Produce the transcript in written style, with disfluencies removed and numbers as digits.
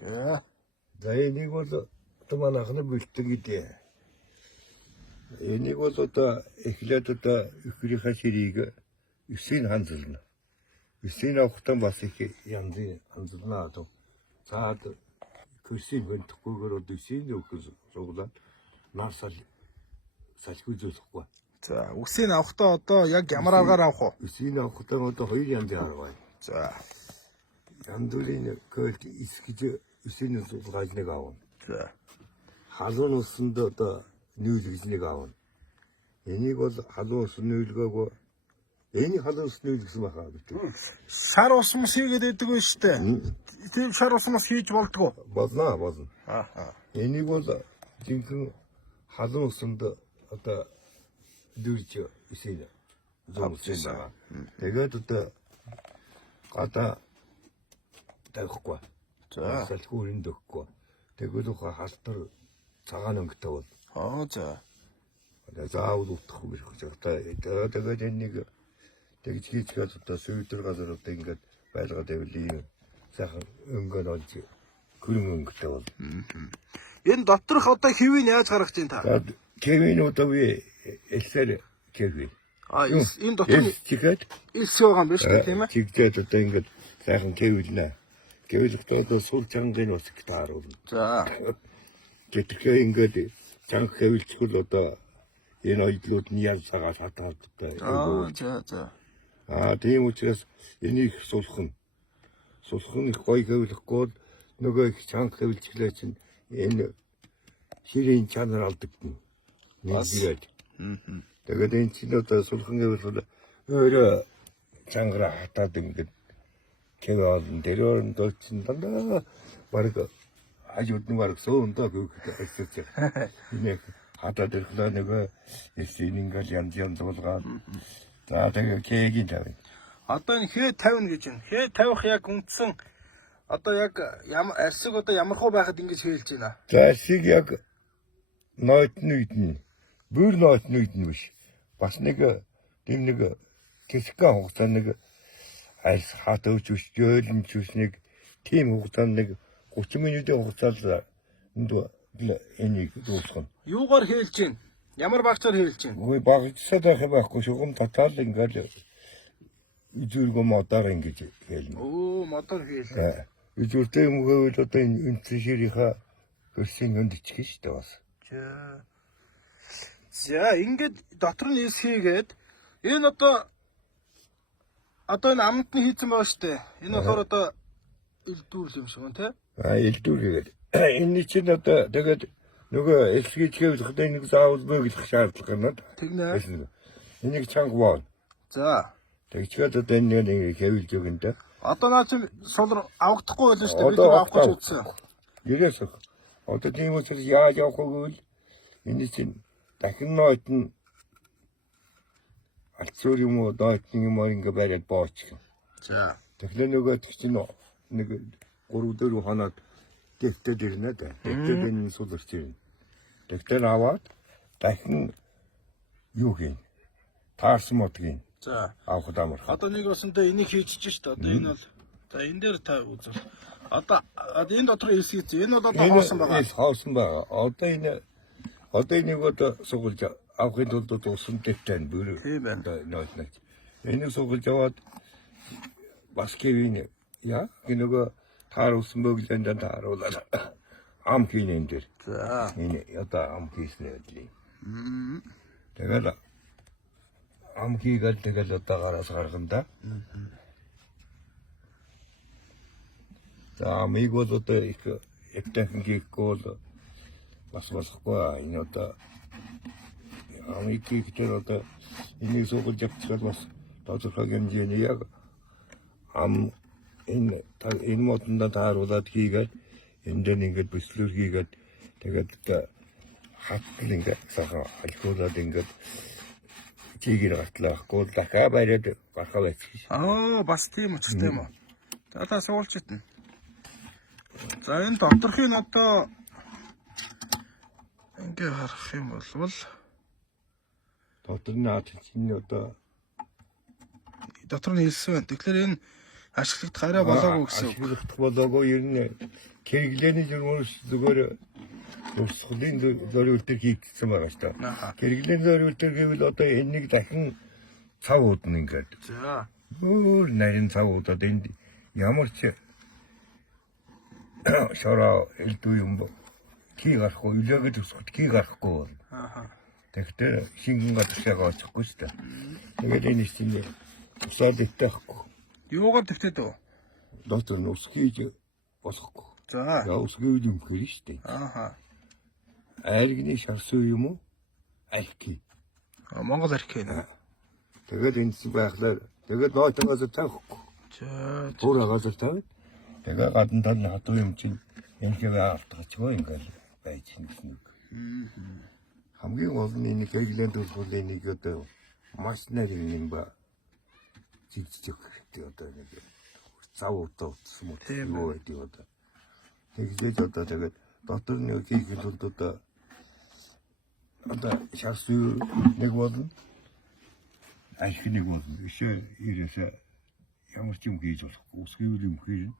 За энийг бол одоо манайхны бэлтгэл гэдэг. Энийг бол одоо эхлээд одоо ихрийнхээ ширийг 9-ийг ханзална. 9-ийг авахтаа бас их янзын ханзална одоо. Цаад курсийг бэнтгэхгүйгээр одоо 9-ийг өгөх суглаад нар салхи зөөлөхгүй. За, үсийг авахдаа одоо яг ямар аргаар авах вэ? Үсийг авахдаа одоо хоёр янзын арга байна. За. Яндуулын көлт искэж үсийг суулгаж нэг аав. За. Халуун усанд одоо нүүлгэж нэг аав. Энийг бол халуун ус нүүлгээгүй. Энийг халуун ус нүүлгэсэн байхаа гэдэг. Шар ус мус хийгээд байдаг вэ штэ. Тэр шар ус мус хийж болдгоо. Болно. Аа. Энийг бол жинхэнэ халуун усанд одоо дүүрж үсийг зөөлсөн байгаа. Тэгээд одоо гадаа тавихгүй. За. Салхиурын дөгөхгүй. Тэгвэл халтар цагаан өнгөтэй бол. За. Заавал утгах гэж байна. Тэгээд энийг тэгж хийчихээд одоо сүйдэр газар одоо ингээд байлгаад байвал ийм сайхан өнгөөр олж хөрөн өнгөтэй бол. Энэ доторх одоо хэвийг яаж гаргаж чинь та? Кевин одоо би элсээр кевин. Энэ дотор чихэд элс байгаа юм байна шүү дээ тийм ээ. Чигдээд одоо ингээд сайхан кевилнэ. Кевилхтэй одоо сур чангагийн ус гэж тааруулна. За. Гэтэл ингээд чанга кевилчгэл одоо энэ ойлдлууд нь яаж цагаас хатгаадтай. За. Тийм учраас энийг сулхан их гоё кевилэхгүй нөгөө их чанга кевилчлээ чинь энэ ширийн чанар алдагдана. Нэгэд. Тэгээд энэ чинь одоо сулхан гэвэл өөрөө чангара хатаад ингээд кевин дөрөөр дөлчин дандаа баг ажууд нэг сөөндөө гүйх այսэж. Энийг хатаад ирэхлээр нөгөө эсийн ингээд янз болгоод за тэгээд кегийн тавь. Одоо энэ хээ 50 гэж байна. Хээ тавих яг үндсэн одоо яг арсыг одоо ямархуу байхад ингэж хэлж байна. За арсыг яг нойтны бүр нойтны биш. Бас нэг тийм нэг кэскэ хугацаанд нэг арс хатууч өчөөлмж нэг тийм хугацаанд нэг 30 минутын хугацаанд энийг дуусгана. Юугаар хэлж байна? Ямар багцаар хэлж байна? Үгүй багцсаад байх байхгүй шугам татаал ингээд үзүүргөө модоор ингэж хэлнэ. Модоор хэлнэ. Үзүүртэй юм гэвэл одоо энэ ширийнхаа хөрсийн өнд ичих шүү дээ бас. За ингээд дотор нь эс хийгээд энэ одоо энэ амт нь хийсэн байгаа шүү дээ. Энэ болохоор одоо элдүүрл юм шиг байна тий? Элдүүргээд. Энэ чинь одоо тэгээд нөгөө эсгийчгээ хэлэхдээ нэг заавал бөглөх шаардлага байна. Тэгнэ. Энийг чанга боон. За. Тэгчгээд одоо энэ нэг хэвлж өгнө. Одоо наа чи сул авахдахгүй байлаа шүү дээ. Бид авах гэж утсан. Ерөөс. Одоо тийм учраас яаж явах вэ гэвэл энэ чинь дахин ноот нь алцуур юм уу доотны юм ингээ бариад боочих. За. Тэгэхээр нөгөө чинь нэг 3-4 хоноод дэвтээд ирнэ дээ. Дэвтээд энэ суларч ирнэ. Дэвтээд аваад дахин юу хийн? Таарсан модгийн. За. Авах дамар. Одоо нэг усандаа энийг хийчихэж шүү дээ. Одоо энэ бол за энэ дээр та үзвэл одоо энэ дотор эсгийц. Энэ бол одоо хоосон байгаа. Хоосон байгаа. Одоо энийг одоо сугалж авахын тулд усан дэвтэн бүр. Тийм байна. Нойтнаа. Энийг сугалж аваад бас кевин яа нөгөө таар усан бөглөнд тааруулаад ам хийн энэ дээр. За. Энэ одоо ам хийснэ гэдэг. Тэгээд ам хийгээл тэгэл одоо гараас гаргана да. За амиг бол одоо их эвтэн хийхгүй бол бас болохгүй. Энэ одоо амиг хийхдээ одоо энийг сугалж авчихвал бас тодорхой хэмжээний яг ам энэ модонд тааруулаад хийгээд энэ дээр ингээд бүслэр хийгээд тэгээд хатл ингээд сахаа алхуулаад ингээд чигээр гартлаахгүй дахиад бариад гарах байж. Бас тийм учиртай юм уу? За та суулж итнэ. За энэ доторхын одоо ингээ харах юм бол дотор нь одоо дотор нь дотор нь хэлсэн байна. Тэгэхээр энэ Ашиглагдах арай болоогүй гэсэн үг. Ашиглагдах болоогүй ер нь хэрэглээний журмаас зүгээр урсгалын зориул төр хийгдсэн байгаа шүү дээ. Аха. Хэрэглээний зориул төр гэвэл одоо энийг дахин цав удна ингээд. За. Өөр нарийн цав удаад энд ямар ч шороо элдүү юм бо. Ки гарахгүй, үлээгээд өсгөт ки гарахгүй. Аха. Тэгэхдээ шингэн гадагшаага очихгүй шүү дээ. Тэгээд энэ чинь усаад итгэхгүй. Юугаар төвтэй дөө? Доктор нь ус хийж болохгүй. За. Яа ус гэж юм хэрэг шүү дээ. Аха. Айлгны шарсуу юм уу? Айлки. Монгол архив. Тэгээд энэ чинь байхлаар тэгээд нойтоогоос тавихгүй. За. Туураагаас тавь. Тэгээд гадна тал хатуу юм чинь юм хэвээ автгачгүй ингээл байж гисэн. Хамгийн гол нь энэ хэрэглээнд бол энийг одоо маш нарийн юм ба зэгцэж өгөх одоо нэг зав удаа утсан юм уу гэдэг одоо. Тэгэхдээ одоо тэгээд дотор нэг хийх тулд одоо шарсуу нэг болно. Айлх нэг болно. Ишээ ирээсээ ямар ч юм хийж болохгүй. Үсгийн юм хийж